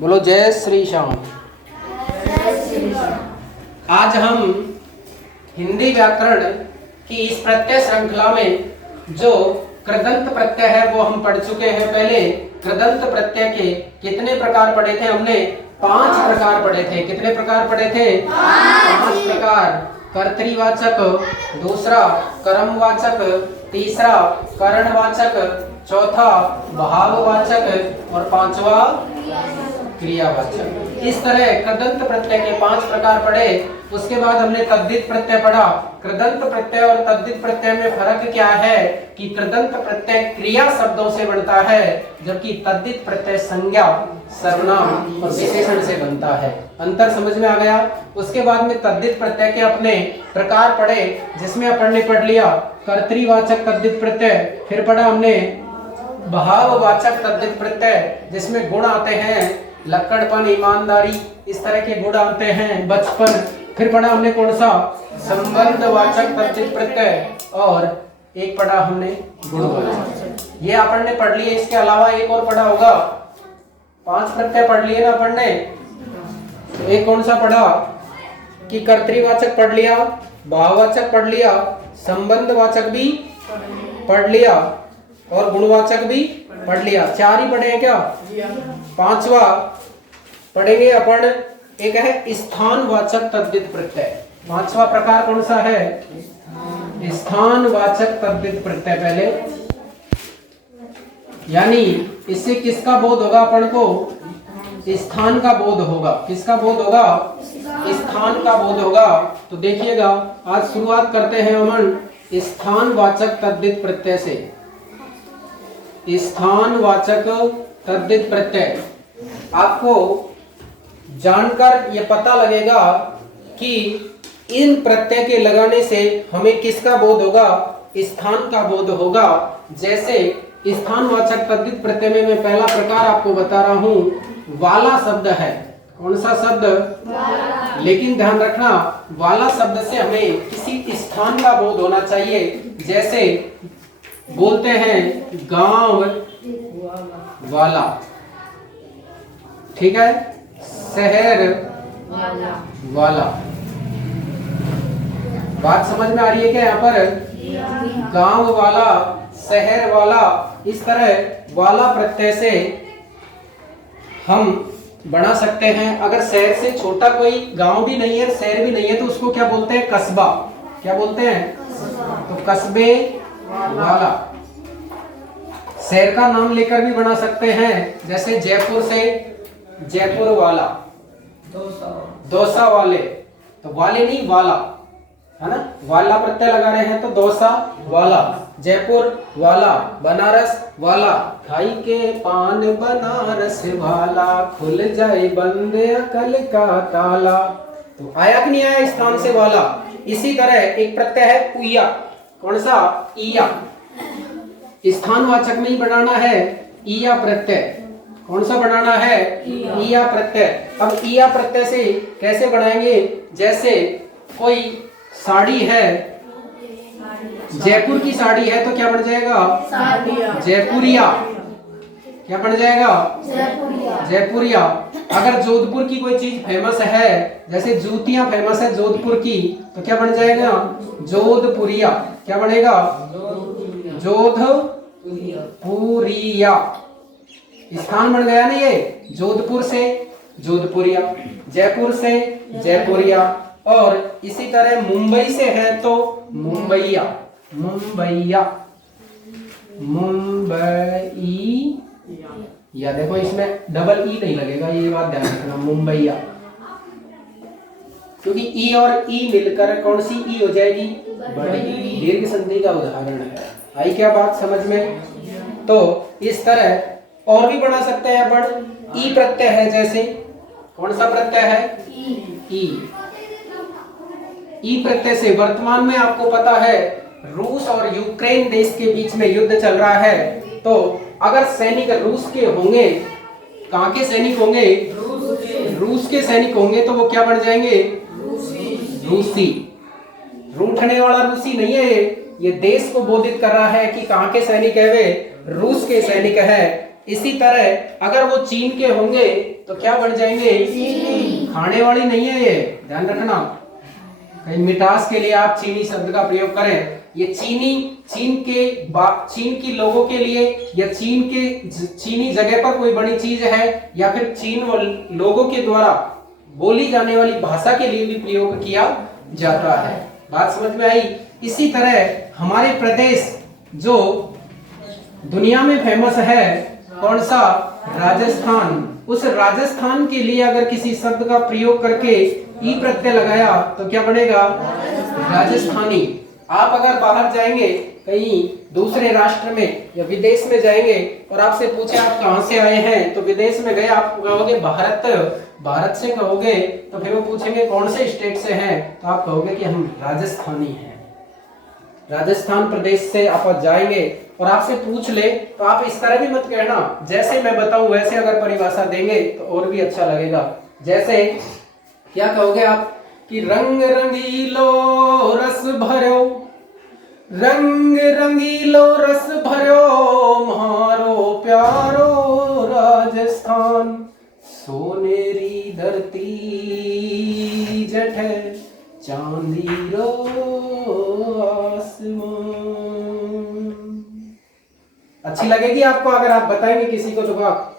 बोलो जय श्री श्याम। आज हम हिंदी व्याकरण की इस प्रत्यय श्रृंखला में जो कृदंत प्रत्यय है वो हम पढ़ चुके हैं। पहले कृदंत प्रत्यय के कितने प्रकार पढ़े थे हमने? 5 प्रकार पढ़े थे। कितने प्रकार पढ़े थे? 5 प्रकार। कर्तृवाचक, दूसरा कर्मवाचक, तीसरा करणवाचक, चौथा भाववाचक और पांचवा क्रियावाचक। इस तरह कृदंत प्रत्यय के 5 प्रकार पढ़े। उसके बाद हमने तद्धित प्रत्यय पढ़ा। कृदंत प्रत्यय और तद्धित प्रत्यय में फर्क क्या है कि कृदंत प्रत्यय क्रिया शब्दों से बनता है जबकि तद्धित प्रत्यय संज्ञा, सर्वनाम और विशेषण से बनता है। अंतर समझ में आ गया? उसके बाद में तद्धित प्रत्यय के अपने प्रकार पढ़े जिसमें अपन ने पढ़ लिया कर्तृवाचक तद्धित प्रत्यय, फिर पढ़ा हमने भाववाचक तद्धित प्रत्यय जिसमें गुण आते हैं लक्कड़पन, ईमानदारी, इस तरह के गुण आते हैं, बचपन। फिर पढ़ा हमने कौन सा? संबंधवाचक तद्धित प्रत्यय और एक पढ़ा हमने गुणवाचक। ये अपन ने पढ़ लिए। इसके अलावा एक और पढ़ा होगा। 5 प्रत्यय पढ़ लिए ना अपन ने। एक कौन सा पढ़ा कि कर्तृवाचक पढ़ लिया, भाववाचक पढ़ लिया, संबंधवाचक भी पढ़ लिया और गुणवाचक भी पढ़ लिया। 4 ही पढ़े हैं क्या? 5वां पढ़ेंगे अपन, एक है स्थानवाचक तद्धित प्रत्यय। 5वां प्रकार कौन सा है? स्थानवाचक तद्धित प्रत्यय। पहले यानी इससे किसका बोध होगा अपन को? स्थान का बोध होगा। किसका बोध होगा? स्थान का बोध होगा। तो देखिएगा, आज शुरुआत करते हैं हम स्थानवाचक तद्धित प्रत्यय से। स्थानवाचक तद्धित प्रत्यय आपको जानकर यह पता लगेगा कि इन प्रत्यय के लगाने से हमें किसका बोध होगा? स्थान का बोध होगा। जैसे स्थानवाचक तद्धित प्रत्यय में मैं पहला प्रकार आपको बता रहा हूं, वाला शब्द है। कौन सा शब्द? वाला। लेकिन ध्यान रखना, वाला शब्द से हमें किसी स्थान का बोध होना चाहिए। जैसे बोलते हैं गांव वाला, ठीक है, शहर वाला। बात समझ में आ रही है क्या? यहाँ पर गांव वाला, शहर वाला, इस तरह वाला प्रत्यय से हम बना सकते हैं। अगर शहर से छोटा कोई गांव भी नहीं है, शहर भी नहीं है, तो उसको क्या बोलते हैं? कस्बा। क्या बोलते हैं? तो कस्बे वाला। शहर का नाम लेकर भी बना सकते हैं। जैसे जयपुर से जयपुर वाला, दौसा वाले। तो वाले नहीं, वाला, है ना? वाला प्रत्यय लगा रहे हैं तो दौसा वाला, जयपुर वाला, बनारस वाला। खाई के पान बनारस वाला, खुल जाए बंद अकल का ताला। तो आया कि नहीं आया स्थान से वाला? इसी तरह एक प्रत्यय है उइया। कौन सा? ईया। स्थानवाचक में ही बनाना है ईया प्रत्यय। कौन सा बनाना है? ईया प्रत्यय। अब ईया प्रत्यय से कैसे बनाएंगे? जैसे कोई साड़ी है, जयपुर की साड़ी है, तो क्या बन जाएगा? जयपुरिया। क्या बन जाएगा? जयपुरिया। अगर जोधपुर की कोई चीज फेमस है, जैसे जूतियां फेमस है जोधपुर की, तो क्या बन जाएगा? जोधपुरिया। क्या बनेगा? जोधपुरिया। स्थान बन गया ना ये। जोधपुर से जोधपुरिया, जयपुर से जयपुरिया। और इसी तरह मुंबई से है तो मुंबईया, मुंबईया, मुंबई या। देखो इसमें डबल ई नहीं लगेगा, ये बात ध्यान रखना, मुंबईया। क्योंकि ई और ई मिलकर कौन सी ई हो जाएगी? बड़ी। दीर्घ संधि का उदाहरण है। आई क्या बात समझ में? तो इस तरह और भी बना सकते हैं अपन। ई प्रत्यय है, जैसे कौन सा प्रत्यय है? ई। ई प्रत्यय से वर्तमान में आपको पता है रूस और यूक्रेन देश के बीच में युद्ध चल रहा है। तो अगर सैनिक रूस के होंगे, कहां के सैनिक होंगे? रूस के सैनिक होंगे, तो वो क्या बन जाएंगे? रूसी। रूठने वाला रूसी नहीं है ये देश को बोधित कर रहा है कि कहां के सैनिक है वे? रूस के सैनिक है। इसी तरह अगर वो चीन के होंगे तो क्या बन जाएंगे? चीनी। खाने वाली नहीं है ये, ध्यान रखना। कहीं मिठास के लिए आप चीनी शब्द का प्रयोग करें, ये चीनी चीन की लोगों के लिए या चीनी जगह पर कोई बड़ी चीज है, या फिर चीन लोगों के द्वारा बोली जाने वाली भाषा के लिए भी प्रयोग किया जाता है। बात समझ में आई? इसी तरह हमारे प्रदेश जो दुनिया में फेमस है, कौन सा? राजस्थान। उस राजस्थान के लिए अगर किसी शब्द का प्रयोग करके ई प्रत्यय लगाया तो क्या बनेगा? राजस्थानी। आप अगर बाहर जाएंगे कहीं दूसरे राष्ट्र में या विदेश में जाएंगे और आपसे पूछे आप कहां से आए हैं, तो विदेश में गए आप कहोगे भारत से कहोगे, तो फिर वो पूछेंगे कौन से स्टेट से हैं, तो आप कहोगे कि हम राजस्थानी हैं। राजस्थान प्रदेश से आप जाएंगे और आपसे पूछ ले तो आप इस तरह भी मत कहना, जैसे मैं बताऊं वैसे अगर परिभाषा देंगे तो और भी अच्छा लगेगा। जैसे क्या कहोगे आप कि रंग रंगीलो रस भरो, रंग रंगीलो रस भरो म्हारो प्यारो राजस्थान, सोनेरी धरती जठे चांदी रो आसमान। अच्छी लगेगी आपको अगर आप बताएंगे किसी को, तो आप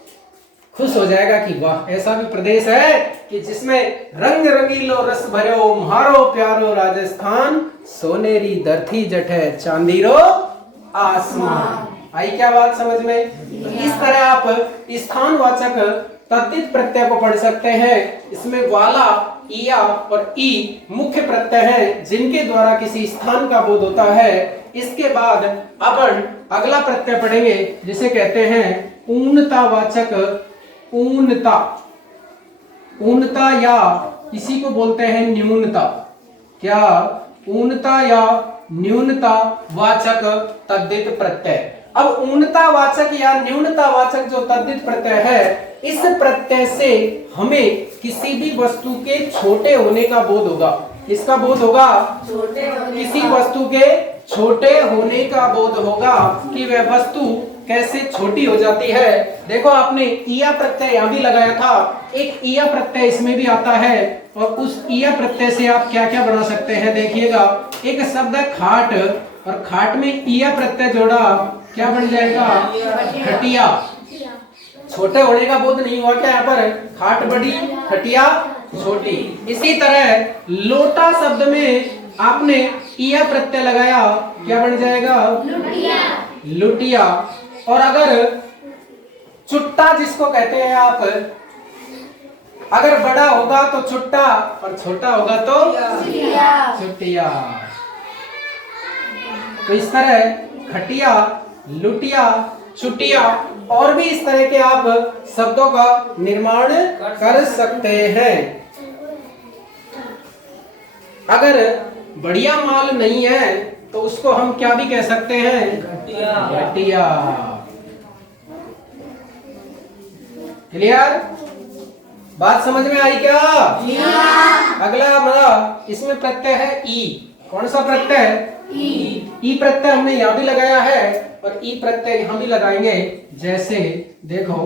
खुश हो जाएगा कि वाह, ऐसा भी प्रदेश है कि जिसमें रंग रंगीलो रस भरो म्हारो प्यारो राजस्थान, सोनेरी धरती जठे चांदीरो आसमान। आई क्या बात समझ में? तो इस तरह आप स्थानवाचक तद्धित प्रत्यय को पढ़ सकते हैं। इसमें वाला, इया और ई मुख्य प्रत्यय हैं जिनके द्वारा किसी स्थान का बोध होता है। इसके बाद अपन अगला प्रत्यय पढ़ेंगे जिसे कहते हैं ऊनतावाचक ऊनता। ऊनता या इसी को बोलते हैं न्यूनता। क्या? ऊनता या न्यूनता वाचक तद्धित प्रत्यय। अब ऊनता वाचक या न्यूनता वाचक जो तद्धित प्रत्यय है, इस प्रत्यय से हमें किसी भी वस्तु के छोटे होने का बोध होगा। किसका बोध होगा? किसी वस्तु के छोटे होने का बोध होगा कि वह वस्तु कैसे छोटी हो जाती है। देखो आपने इया प्रत्यय यहां भी लगाया था, एक इया प्रत्यय इसमें भी आता है, और उस इया प्रत्यय से आप क्या क्या बना सकते हैं देखिएगा। एक शब्द है खाट, और खाट में इया प्रत्यय जोड़ा, क्या बन जाएगा? खटिया। छोटे होने का बोध नहीं हुआ क्या यहाँ पर? खाट बड़ी, खटिया छोटी। इसी तरह लोटा शब्द में आपने इया प्रत्यय लगाया, क्या बन जाएगा? लुटिया। और अगर चुट्टा जिसको कहते हैं आप, अगर बड़ा होगा तो चुट्टा और छोटा होगा तो चुटिया। तो इस तरह खटिया, लुटिया, चुटिया और भी इस तरह के आप शब्दों का निर्माण कर सकते हैं। अगर बढ़िया माल नहीं है तो उसको हम क्या भी कह सकते हैं? घटिया। क्लियर? बात समझ में आई क्या? अगला हमारा इसमें प्रत्यय है ई। कौन सा प्रत्यय? ई प्रत्यय हमने यहाँ भी लगाया है और ई प्रत्यय यहाँ भी लगाएंगे। जैसे देखो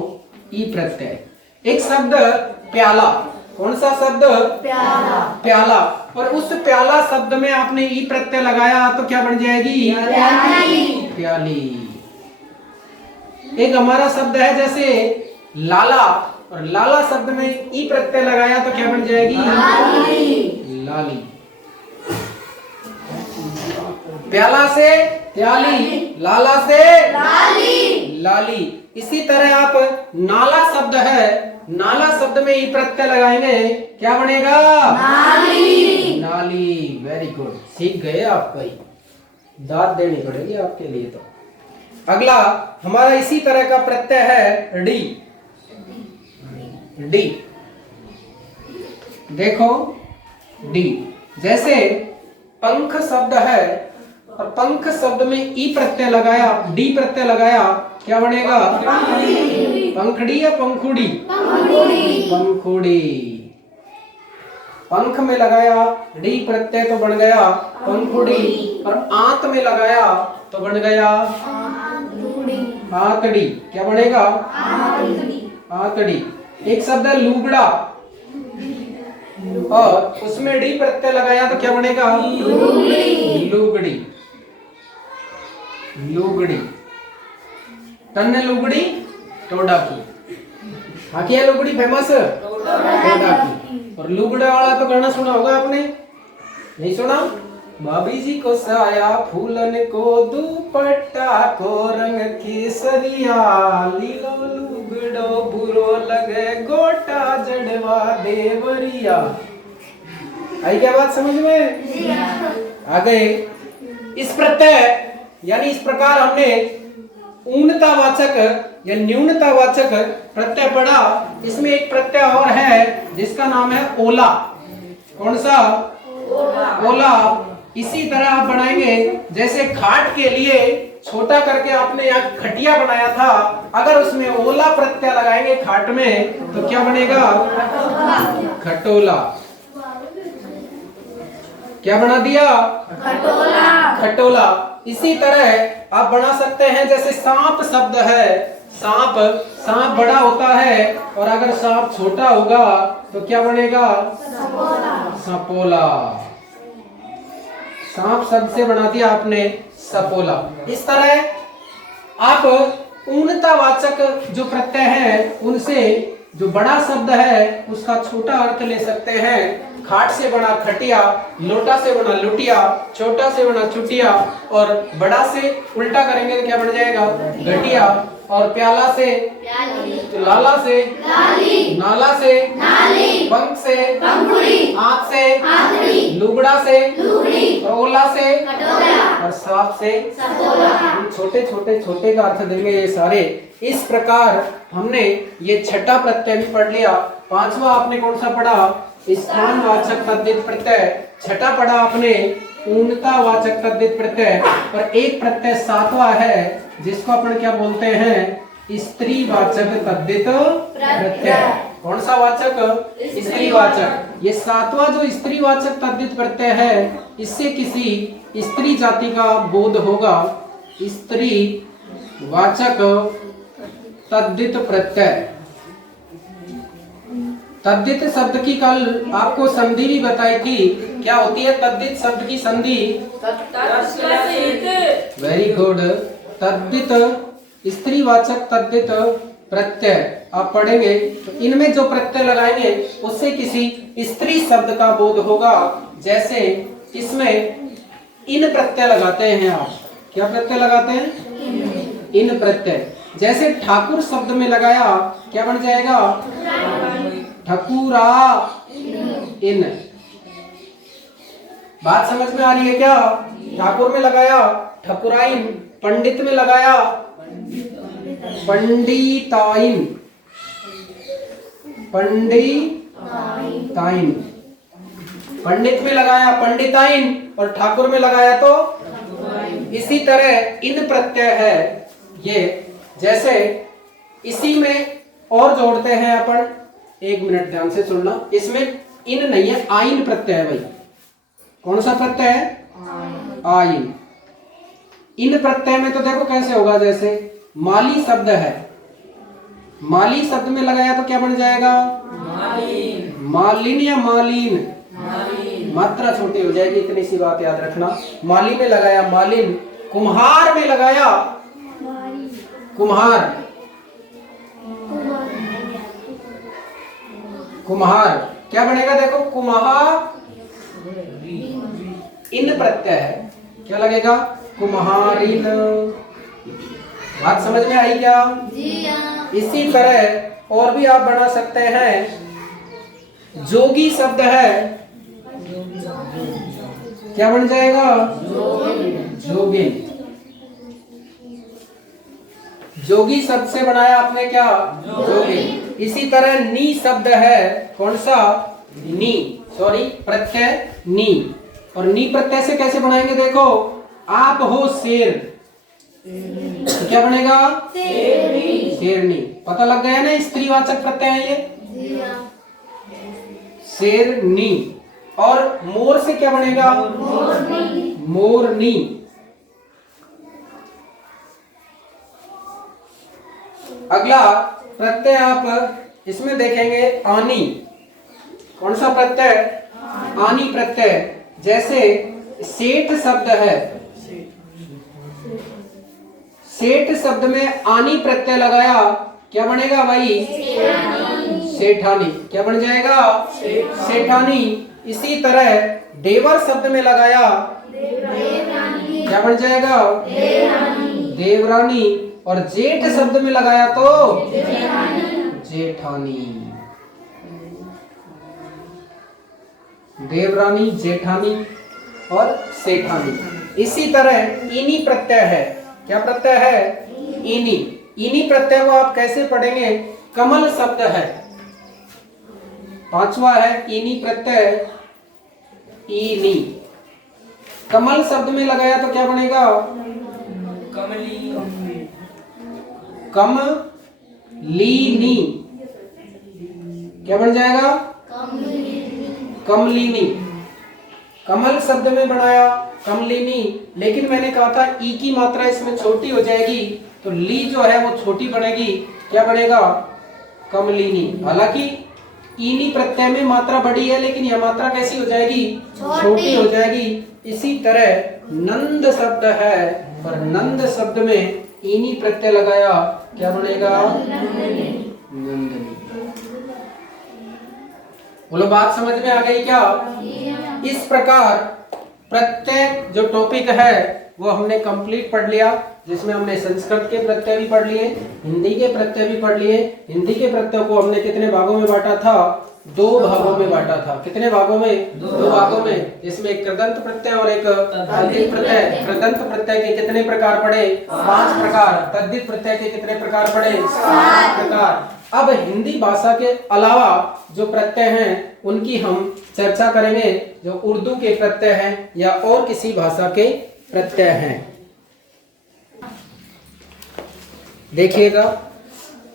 ई प्रत्यय, एक शब्द प्याला। कौन सा शब्द? प्याला। प्याला। और उस प्याला शब्द में आपने ई प्रत्यय लगाया तो क्या बन जाएगी? प्याली। प्याली। एक हमारा शब्द है जैसे लाला, और लाला शब्द में ई प्रत्यय लगाया तो क्या बन जाएगी? लाली। लाली। प्याला से प्याली, लाला से लाली। लाली। इसी तरह आप नाला शब्द है, नाला शब्द में ई प्रत्यय लगाएंगे, क्या बनेगा? नाली। नाली। वेरी गुड, सीख गए आप। भाई दाद देनी पड़ेगी आपके लिए। तो अगला हमारा इसी तरह का प्रत्यय है डी। डी। देखो डी, जैसे पंख शब्द है और पंख शब्द में ई प्रत्यय लगाया, डी प्रत्यय लगाया, क्या बनेगा? पंखड़ी या पंखुड़ी? पंखुड़ी। पंख में लगाया डी प्रत्यय तो बन गया पंखुड़ी, और आंत में लगाया तो बन गया आंतड़ी। क्या बनेगा? आंतड़ी। एक शब्द है लुगड़ा, और उसमें डी प्रत्यय लगाया तो क्या बनेगा? लुगड़ी। लुगड़ी, लुगड़ी। तन्ने लुगड़ी टोडा की। हाँ क्या लुगड़ी फेमस? टोडा की। और लुगड़ा वाला तो गाना सुना होगा आपने, नहीं सुना? भाभी जी को साया फूलन को दुपट्टा को रंग केसरिया, लीलो लुगड़ो बुरो लगे गोटा जड़वा देवरिया। आई क्या बात समझ में? आ गए। इस प्रत्यय यानी इस प्रकार हमने ऊनतावाचक या न्यूनतावाचक प्रत्यय पढ़ा। इसमें एक प्रत्यय और है जिसका नाम है ओला। कौन सा? ओला। इसी तरह आप बनाएंगे जैसे खाट के लिए छोटा करके आपने यहाँ खटिया बनाया था, अगर उसमें ओला प्रत्यय लगाएंगे खाट में तो क्या बनेगा? खटोला। क्या बना दिया? खटोला। खटोला। इसी तरह आप बना सकते हैं जैसे सांप शब्द है, सांप, सांप बड़ा होता है और अगर सांप छोटा होगा तो क्या बनेगा? सपोला। सांप शब्द से बना दिया आपने सपोला। इस तरह आप ऊनतावाचक जो प्रत्यय है उनसे जो बड़ा शब्द है उसका छोटा अर्थ ले सकते हैं। खाट से बना खटिया, लोटा से बना लुटिया, छोटा से बना चुटिया, और बड़ा से उल्टा करेंगे तो क्या बन जाएगा? घटिया। और प्याला से लाला से लाली, नाला से नाली, पंख से पंखुड़ी, आँख से लुगड़ा से लुगड़ी, और ओला से कटोला, और सांप से सपोला। छोटे छोटे छोटे का अर्थ देंगे ये सारे। इस प्रकार हमने ये छठा प्रत्यय भी पढ़ लिया। पांचवा आपने कौन सा पढ़ा? स्थानवाचक तद्धित प्रत्यय। छठा पढ़ा आपने ऊनतावाचक तद्धित प्रत्यय। और एक प्रत्यय सातवां है जिसको अपन क्या बोलते हैं? स्त्रीवाचक तद्धित प्रत्यय। कौन सा वाचक? स्त्रीवाचक। ये सातवां जो स्त्रीवाचक तद्धित प्रत्यय है इससे किसी स्त्री जाति का बोध होगा। स्त्री वाचक तद्धित प्रत्यय। तद्धित शब्द की कल आपको संधि भी बताई थी। क्या होती है तद्धित शब्द की संधि? Very good. तद्धित स्त्रीवाचक तद्धित प्रत्यय आप पढ़ेंगे तो इनमें जो प्रत्यय लगाएंगे उससे किसी स्त्री शब्द का बोध होगा। जैसे इसमें इन प्रत्यय लगाते हैं आप। क्या प्रत्यय लगाते हैं? इन प्रत्यय। जैसे ठाकुर शब्द में लगाया क्या बन जाएगा? ठकुरा इन। बात समझ में आ रही है क्या? ठाकुर में लगाया ठकुराइन, पंडित में लगाया पंडिताइन, पंडिताइन, पंडित में लगाया पंडिताइन और ठाकुर में लगाया तो। इसी तरह इन प्रत्यय है ये। जैसे इसी में और जोड़ते हैं अपन, एक मिनट ध्यान से सुनना। इसमें इन नहीं है, आइन प्रत्यय है भाई। कौन सा प्रत्यय है? आइन। इन प्रत्यय में तो देखो कैसे होगा। जैसे माली शब्द है, माली शब्द में लगाया तो क्या बन जाएगा? मालिन। मालिन या मालिन? मालिन। मात्रा छोटी हो जाएगी, इतनी सी बात याद रखना। माली में लगाया मालिन। कुम्हार में लगाया कुम्हार, कुम्हार क्या बनेगा? देखो कुम्हार इन प्रत्यय है, क्या लगेगा? कुम्हारिन। बात समझ में आई क्या? इसी तरह और भी आप बना सकते हैं। जोगी शब्द है, क्या बन जाएगा? जोगिन। जोगी शब्द से बनाया आपने क्या? जोगिन। इसी तरह नी शब्द है, कौन सा? नी, सॉरी प्रत्यय नी। और नी प्रत्यय से कैसे बनाएंगे? देखो आप हो शेर तो क्या बनेगा? शेरनी। शेरनी। पता लग गया ना, स्त्रीवाचक प्रत्यय है ये। शेरनी। और मोर से क्या बनेगा? मोरनी। मोरनी। अगला प्रत्यय आप इसमें देखेंगे आनी, कौन सा प्रत्यय? आनी प्रत्यय। जैसे सेठ शब्द है, सेठ शब्द में आनी प्रत्यय लगाया, क्या बनेगा भाई? सेठानी। क्या बन जाएगा? सेठानी। इसी तरह देवर शब्द में लगाया, क्या बन जाएगा? देवरानी। और जेठ शब्द में लगाया तो जेठानी। देवरानी, जेठानी और सेठानी। इसी तरह इनी प्रत्यय है, क्या प्रत्यय है? इनी। इनी प्रत्यय को आप कैसे पढ़ेंगे? कमल शब्द है, पांचवा है इनी प्रत्यय, इनी। कमल शब्द में लगाया तो क्या बनेगा? कमली, कमलीनी। क्या बन जाएगा? कमलिनी। कमल शब्द में बनाया कमलिनी, लेकिन मैंने कहा था ई की मात्रा इसमें छोटी हो जाएगी, तो ली जो है वो छोटी बनेगी, क्या बनेगा? कमलिनी। हालांकि ईनी प्रत्यय में मात्रा बड़ी है, लेकिन यह मात्रा कैसी हो जाएगी? छोटी हो जाएगी। इसी तरह नंद शब्द है, पर नंद शब्द में ईनी प्रत्यय लगाया, क्या बनेगा? नंदनी। बोलो, बात समझ में आ गई क्या? इस प्रकार प्रत्यय जो टॉपिक है वो हमने कंप्लीट पढ़ लिया, जिसमें हमने संस्कृत के प्रत्यय भी पढ़ लिए, हिंदी के प्रत्यय भी पढ़ लिए। हिंदी के प्रत्यय को हमने कितने भागों में बांटा था? 2 भागों में बांटा था। कितने भागों में? 2 भागों में, जिसमें एक कृदंत प्रत्यय और एक तद्धित प्रत्यय। कृदंत प्रत्यय के कितने प्रकार पढ़े? 5 प्रकार। तद्धित प्रत्यय के कितने प्रकार पढ़े? 7 प्रकार। अब हिंदी भाषा के अलावा जो प्रत्यय हैं उनकी हम चर्चा करेंगे, जो उर्दू के प्रत्यय हैं या और किसी भाषा के प्रत्यय हैं। देखिएगा,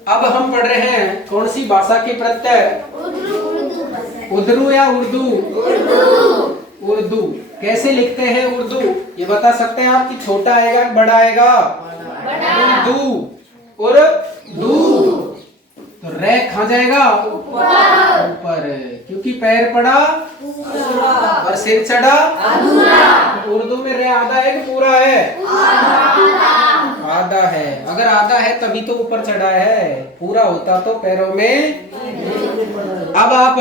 अब हम पढ़ रहे हैं कौन सी भाषा के प्रत्यय? उर्दू या उर्दू? उर्दू। कैसे लिखते हैं उर्दू? ये बता सकते हैं आप कि छोटा आएगा बड़ा आएगा? उर्दू। उर्दू। तो रे कहाँ जाएगा? ऊपर, क्योंकि पैर पड़ा और सिर चढ़ा अधूरा। उर्दू में रे आधा है कि पूरा है? आधा है। अगर आधा है तभी तो ऊपर चढ़ा है, पूरा होता तो पैरों में। अब आप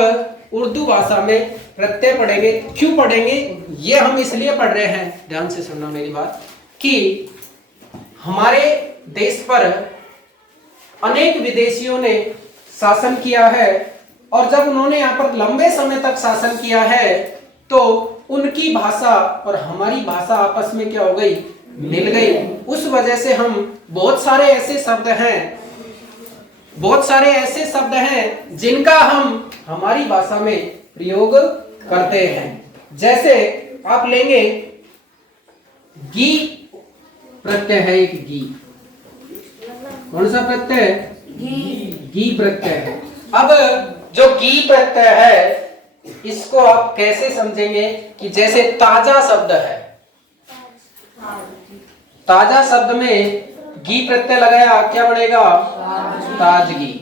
उर्दू भाषा में प्रत्यय पढ़ेंगे। क्यों पढ़ेंगे? ये हम इसलिए पढ़ रहे हैं, ध्यान से सुनना मेरी बात, कि हमारे देश पर अनेक विदेशियों ने शासन किया है, और जब उन्होंने यहाँ पर लंबे समय तक शासन किया है तो उनकी भाषा और हमारी भाषा आपस में क्या हो गई? मिल गई। उस वजह से हम बहुत सारे ऐसे शब्द हैं जिनका हम हमारी भाषा में प्रयोग करते हैं। जैसे आप लेंगे गी प्रत्यय है, एक गी। कौन सा प्रत्यय? गी प्रत्यय है। अब जो गी प्रत्यय है इसको आप कैसे समझेंगे? कि जैसे ताजा शब्द है, ताजा शब्द में गी प्रत्यय लगाया, क्या बनेगा? ताजगी।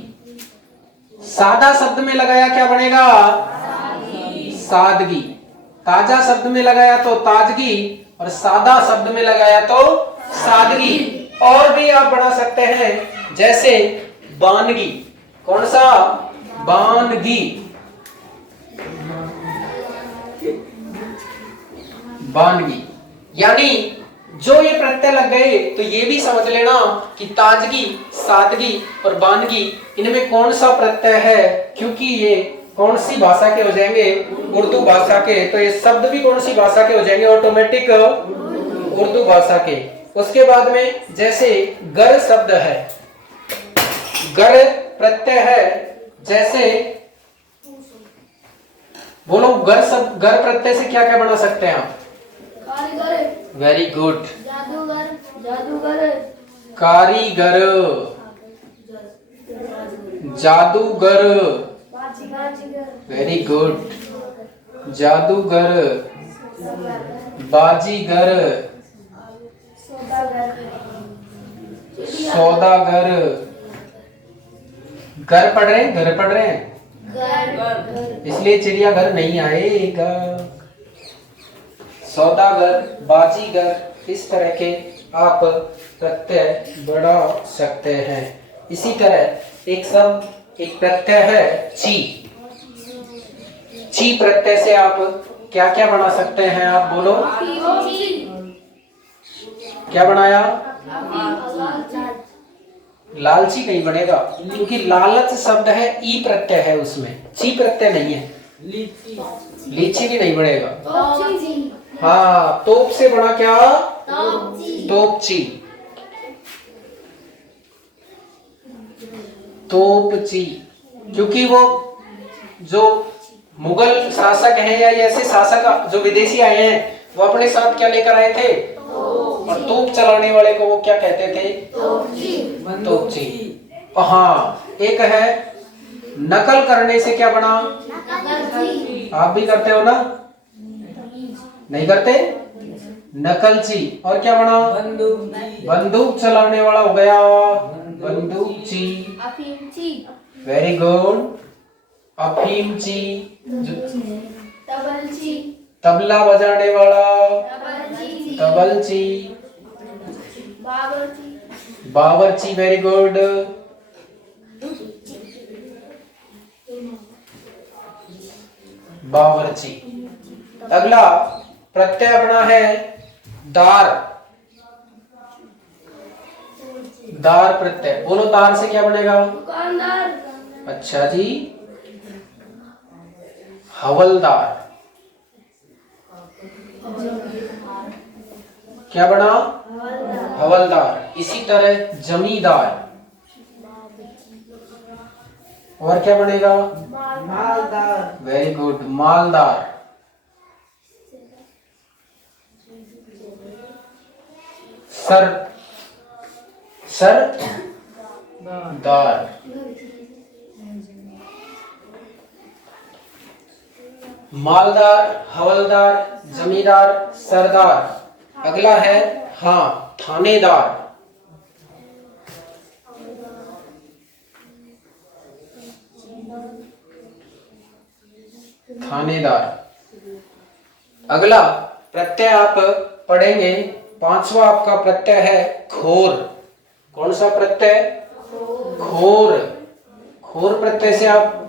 सादा शब्द में लगाया, क्या बनेगा? सादगी। ताजा शब्द में लगाया तो ताजगी, और सादा शब्द में लगाया तो सादगी। और भी आप बढ़ा सकते हैं, जैसे बानगी। कौन सा? बानगी। बानगी। यानी जो ये प्रत्यय लग गए तो ये भी समझ लेना कि ताजगी, सादगी और बानगी, इनमें कौन सा प्रत्यय है, क्योंकि ये कौन सी भाषा के हो जाएंगे? उर्दू भाषा के। तो ये शब्द भी कौन सी भाषा के हो जाएंगे? ऑटोमेटिक उर्दू भाषा के। उसके बाद में जैसे गर शब्द है, गर प्रत्यय है, जैसे बोलो गर शब्द, गर प्रत्यय से क्या क्या बना सकते हैं आप? Very good. जादूगर, कारीगर, जादूगर, वेरी गुड। जादूगर, बाजीगर, सौदागर, घर पढ़ रहे हैं, घर पढ़ रहे हैं, घर इसलिए चिड़ियाघर नहीं आएगा। सौदागर, बाजीगर, इस तरह के आप प्रत्यय बढ़ा सकते हैं। इसी तरह एक प्रत्यय है ची। ची प्रत्यय से आप क्या क्या बना सकते हैं, आप बोलो। क्या बनाया? लालची नहीं बनेगा, क्योंकि लालच शब्द है, ई प्रत्यय है उसमें, ची प्रत्यय नहीं है। लीची भी नहीं बनेगा। हाँ, तोप से बना क्या? तोपची। तोपची, क्योंकि वो जो मुगल शासक हैं या ऐसे शासक जो विदेशी आए हैं, वो अपने साथ क्या लेकर आए थे? और तोप चलाने वाले को वो क्या कहते थे? तोपची। हाँ, एक है नकल करने से क्या बना? आप भी करते हो ना? नहीं करते? नकलची। और क्या बना? बंदूक चलाने वाला हो गया बंदूकची। Very good. अफीमची। तबला बजाने वाला तबलची। बावर्ची। Very good. बावर्ची। अगला प्रत्यय अपना है दार। दार प्रत्यय, बोलो दार से क्या बनेगा? दुकानदार। अच्छा जी। हवलदार। क्या बना? हवलदार। इसी तरह जमींदार। और क्या बनेगा? मालदार। वेरी गुड, मालदार। सर दार। मालदार, हवलदार, जमींदार, सरदार। अगला है हाँ थानेदार। थानेदार। अगला प्रत्यय आप पढ़ेंगे, पांचवा आपका प्रत्यय है खोर। कौन सा प्रत्यय? खोर। खोर प्रत्यय से आप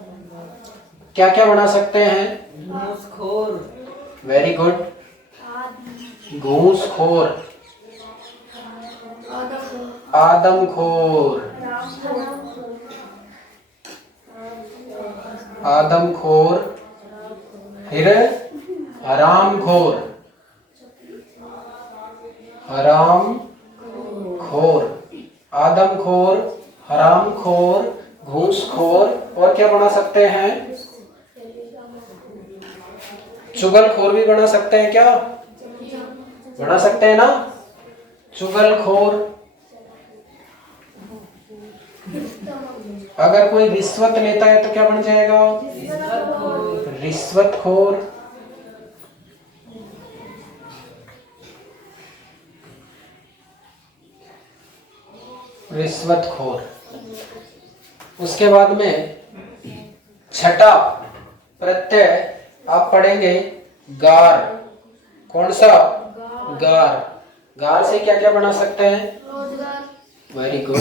क्या क्या बना सकते हैं? घूसखोर। Very good. घूसखोर। आदमखोर। आदमखोर। फिर हरामखोर। हरामखोर। आदमखोर, हरामखोर, घूसखोर। और क्या बना सकते हैं? चुगलखोर भी बना सकते हैं क्या? बना सकते हैं ना? चुगलखोर। अगर कोई रिश्वत लेता है तो क्या बन जाएगा? रिश्वतखोर। रिश्वतखोर। उसके बाद में छठा प्रत्यय आप पढ़ेंगे गार। कौन सा? गार। गार से क्या क्या बना सकते हैं? Very good.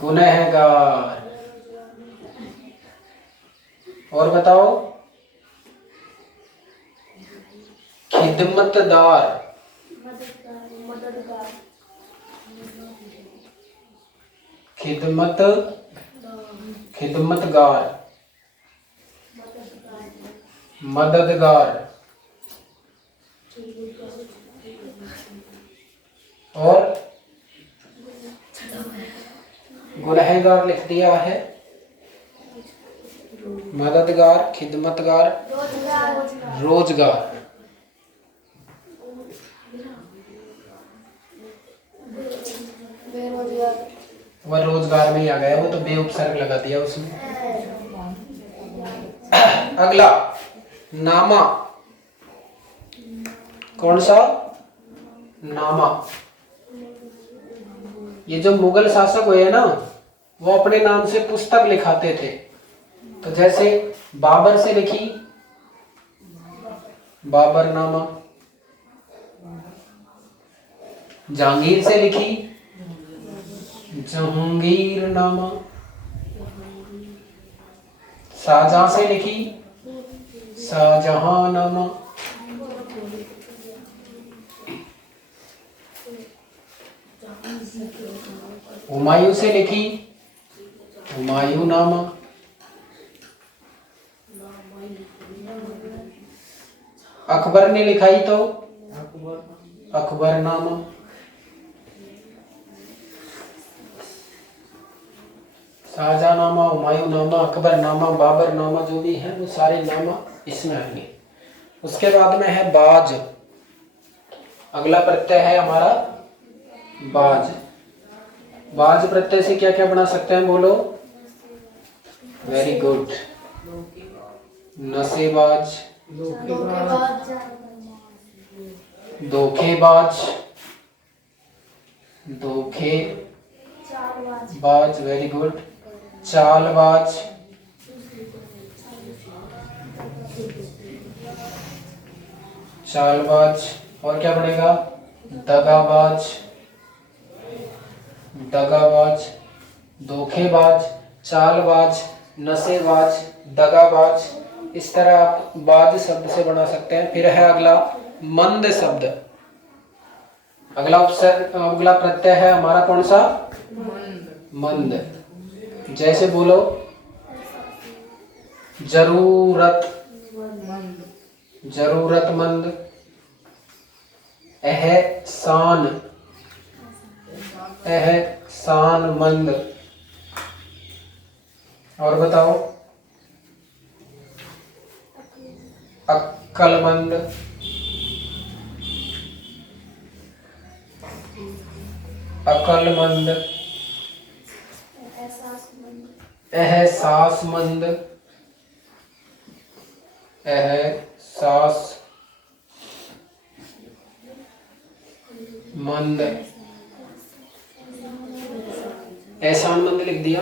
गुनहगार। और बताओ? खिदमतदार। खिदमतगार। मददगार। और गुनहगार लिख दिया है। मददगार, खिदमतगार, रोजगार। वह रोजगार में ही आ गया, वो तो बे उपसर्ग लगा दिया उसमें। अगला नामा। कौन सा? नामा। ये जो मुगल शासक हुए ना, वो अपने नाम से पुस्तक लिखाते थे। तो जैसे बाबर से लिखी बाबरनामा, जहांगीर से लिखी जहांगीरनामा, शाहजहां से लिखी शाहजहांनामा, हुमायूं से लिखी हुमायूंनामा, अकबर ने लिखाई तो अकबरनामा, शाहजहांनामा, हुमायूंनामा, अकबरनामा, बाबरनामा, जो भी है वो सारे नामा इसमें आएंगे। उसके बाद में है बाज। अगला प्रत्यय है हमारा बाज। बाज प्रत्यय से क्या क्या बना सकते हैं, बोलो। Very good. नशेबाज, धोखेबाज, धोखेबाज, वेरी गुड। चालबाज, चालबाज। और क्या बनेगा, दगाबाज, दगाबाज, धोखेबाज, चालबाज, नशेबाज, दगाबाज। इस तरह आप बाज शब्द से बना सकते हैं। फिर है अगला मंद शब्द। अगला प्रत्यय है हमारा कौन सा, मंद। जैसे बोलो जरूरत, जरूरतमंद, एहसान, एहसानमंद। और बताओ, अक्लमंद, अकलमंद, एहसासमंद, एहसासमंद, एहसानमंद लिख दिया।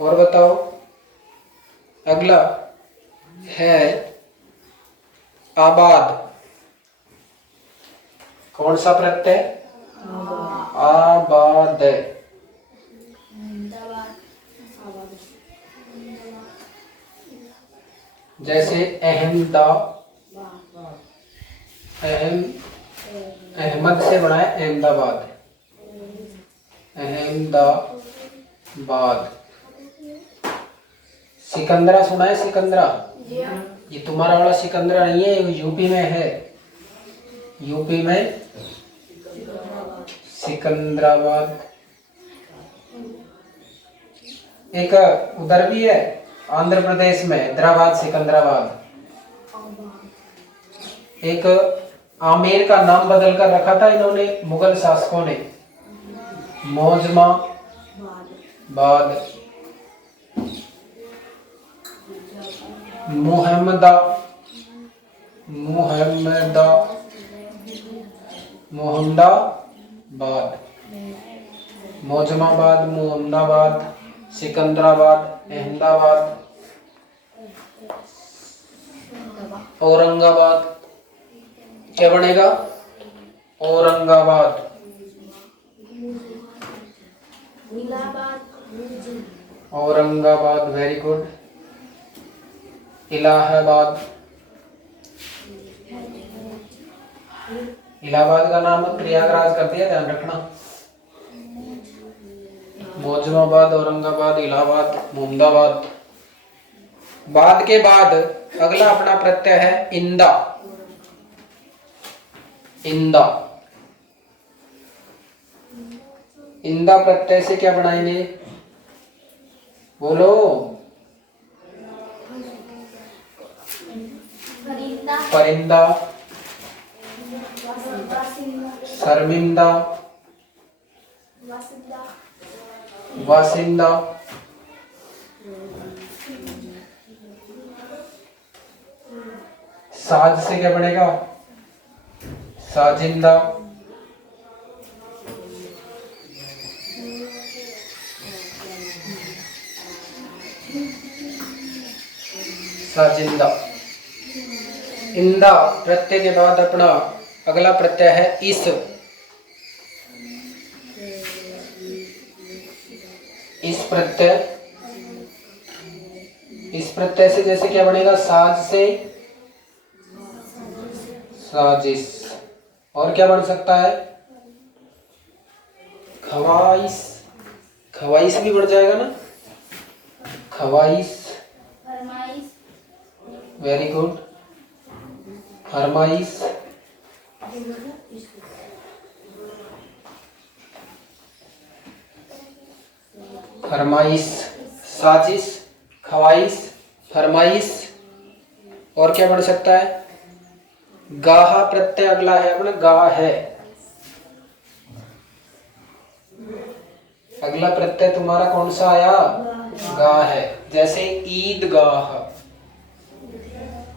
और बताओ, अगला है आबाद। कौन सा प्रत्यय, आबाद। जैसे अहमद से बना है अहमदाबाद, अहमदाबाद। सिकंदरा सुना है, सिकंदरा। ये तुम्हारा वाला सिकंदरा नहीं है, ये यूपी में है। यूपी में सिकंदराबाद। एक उधर भी है आंध्र प्रदेश में, हैदराबाद, सिकंदराबाद। एक आमेर का नाम बदल कर रखा था इन्होंने, मुगल शासकों ने, मौजमाबाद। मोहम्मदाबाद, मौजमाबाद, मोहम्मदाबाद, सिकंदराबाद, अहमदाबाद, औरंगाबाद। क्या बनेगा, औरंगाबाद। Aurangabad, very good. इलाहाबाद, इलाहाबाद का नाम प्रयागराज कर दिया, ध्यान रखना। मौजमाबाद, औरंगाबाद, इलाहाबाद, मोहम्मदाबाद। बाद के बाद अगला अपना प्रत्यय है इंदा। इंदा, इंदा प्रत्यय से क्या बनाएंगे, बोलो। परिंदा, शर्मिंदा, वासिंदा, साज से क्या बनेगा, साजिंदा, साजिंदा। इंदा प्रत्यय के बाद अपना अगला प्रत्यय है इस। इस प्रत्यय से जैसे क्या बनेगा, साज से साजिश। और क्या बन सकता है, खवाइश। खवाइश भी बढ़ जाएगा ना, खवाइश। Very good. फरमाइश, फरमाइश, साजिश, खवाइश, फरमाइश। और क्या बन सकता है, गाहा प्रत्यय अगला है अपना, गा है। अगला प्रत्यय तुम्हारा कौन सा आया, गा है। जैसे ईदगाह,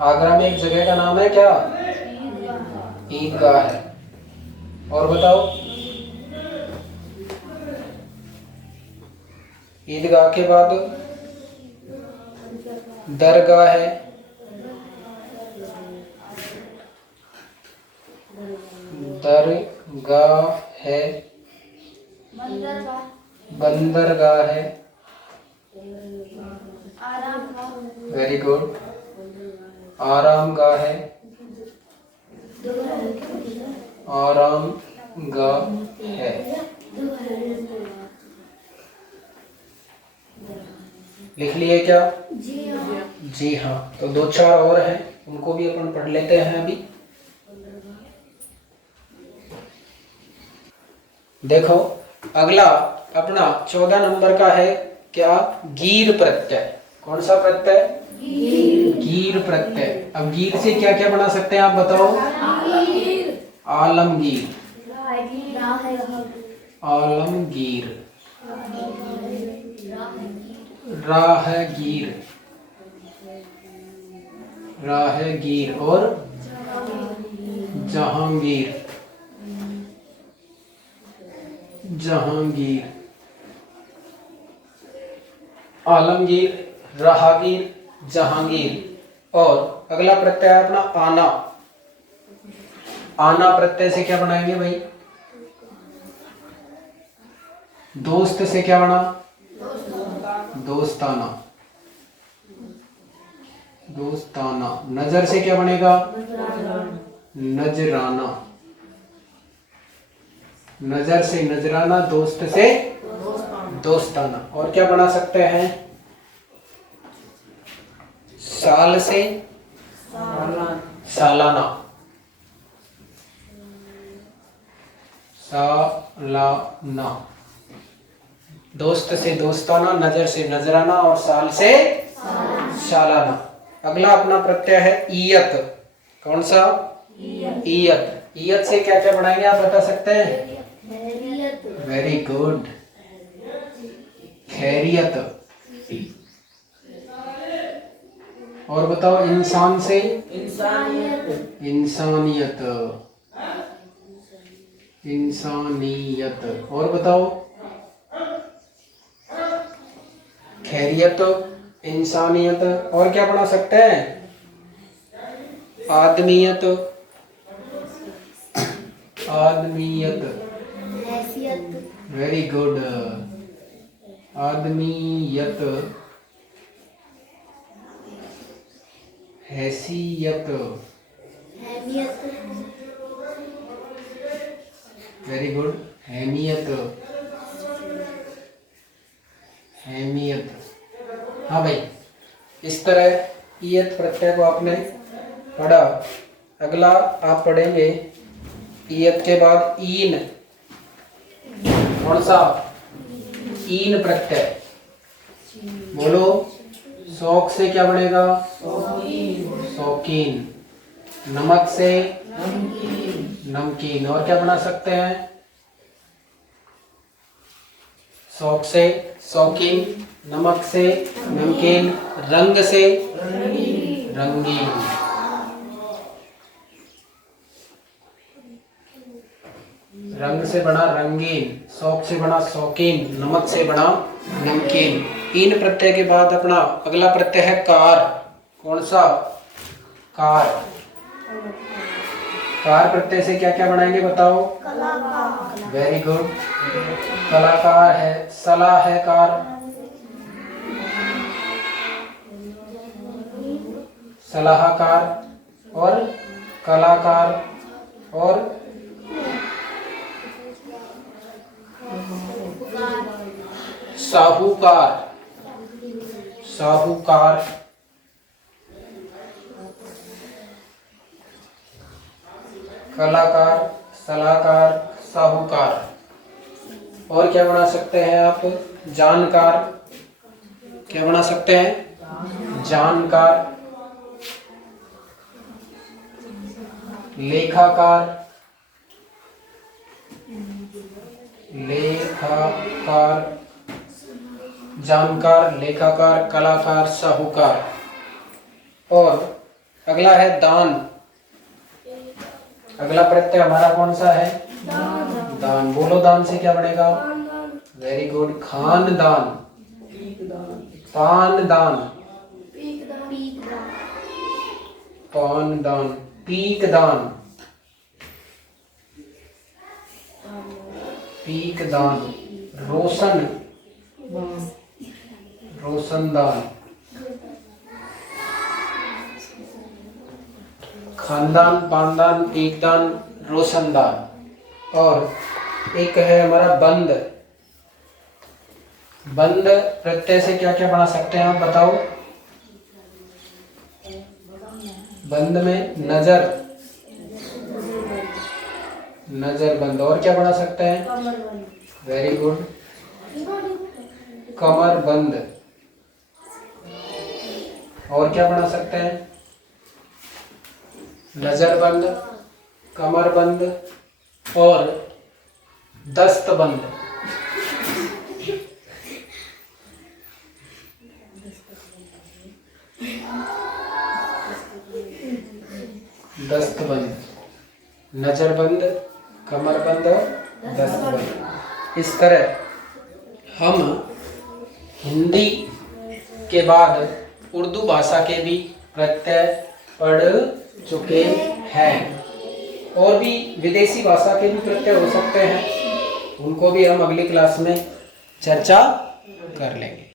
आगरा में एक जगह का नाम है क्या, ईदगाह है। और बताओ, ईदगाह के बाद दरगाह है, दरगाह है, बंदरगाह है। Very good. आरामगाह है, आरामगाह है। लिख लिए क्या, जी हाँ। तो 2-4 और हैं, उनको भी अपन पढ़ लेते हैं अभी। देखो अगला अपना 14 नंबर का है क्या, गीर प्रत्यय। कौन सा प्रत्यय, गीर प्रत्यय। अब गीर से क्या क्या बना सकते हैं आप बताओ, आलमगीर, आलमगीर, राहगीर, राहगीर और जहांगीर, जहांगीर। आलमगीर, राहगीर, जहांगीर। और अगला प्रत्यय है अपना आना। आना प्रत्यय से क्या बनाएंगे भाई, दोस्त से क्या बना, दोस्ताना, दोस्ताना। नजर से क्या बनेगा, नजराना, नजर से नजराना, दोस्त से दोस्ताना। और क्या बना सकते हैं, साल से सालाना, सालाना। दोस्त से दोस्ताना, नजर से नजराना और साल से सालाना। अगला अपना प्रत्यय है ईयत। कौन सा, ईयत। ईयत से क्या क्या बनाएंगे आप बता सकते हैं, वेरी गुड, खैरियत। और बताओ, इंसान से इंसानियत, इंसानियत। और बताओ, खैरियत, इंसानियत। और क्या बना सकते हैं, आदमियत, आदमियत, वेरी गुड, आदमियत, हैसियत, वेरी गुड, हैमियत, हैमियत। हाँ भाई, इस तरह ईयत प्रत्यय को आपने पढ़ा। अगला आप पढ़ेंगे ईयत के बाद ईन। कौन सा, ईन प्रत्यय। बोलो, शौक से क्या बनेगा, शौकीन। नमक से नमकीन। और क्या बना सकते हैं, शौक से शौकीन, नमक से नमकीन, रंग से रंगीन। रंग से बना रंगीन, शौक से बना शौकीन, नमक से बना नमकीन। इन प्रत्यय के बाद अपना अगला प्रत्यय है कार। कौन सा? कार। कार प्रत्यय से क्या क्या बनाएंगे बताओ? Very good. कलाकार है, सलाह है कार, सलाहकार और कलाकार और साहूकार। साहूकार, कलाकार, सलाहकार, साहूकार। और क्या बना सकते हैं आप? जानकार। क्या बना सकते हैं? जानकार, लेखाकार, लेखाकार, जानकार, लेखाकार, कलाकार, साहूकार। और अगला है दान। अगला प्रत्यय हमारा कौन सा है? दान। बोलो दान से क्या बनेगा? Very good. खानदान, पानदान, पानदान, पीकदान, पीकदान, रोशन, रोशनदान, खानदान, पानदान, पीकदान, रोशनदान। और एक है हमारा बंद। बंद प्रत्यय से क्या क्या बना सकते हैं आप बताओ? बंद में नजर, नजर बंद। और क्या बना सकते हैं? Very good. कमर बंद। और क्या बना सकते हैं? नजर बंद, कमर बंद और दस्त बंद। दस्त बंद, नजर बंद, कमर बंद, दस्त बंद। इस तरह हम हिंदी के बाद उर्दू भाषा के भी प्रत्यय पढ़ चुके हैं। और भी विदेशी भाषा के भी प्रत्यय हो सकते हैं, उनको भी हम अगली क्लास में चर्चा कर लेंगे।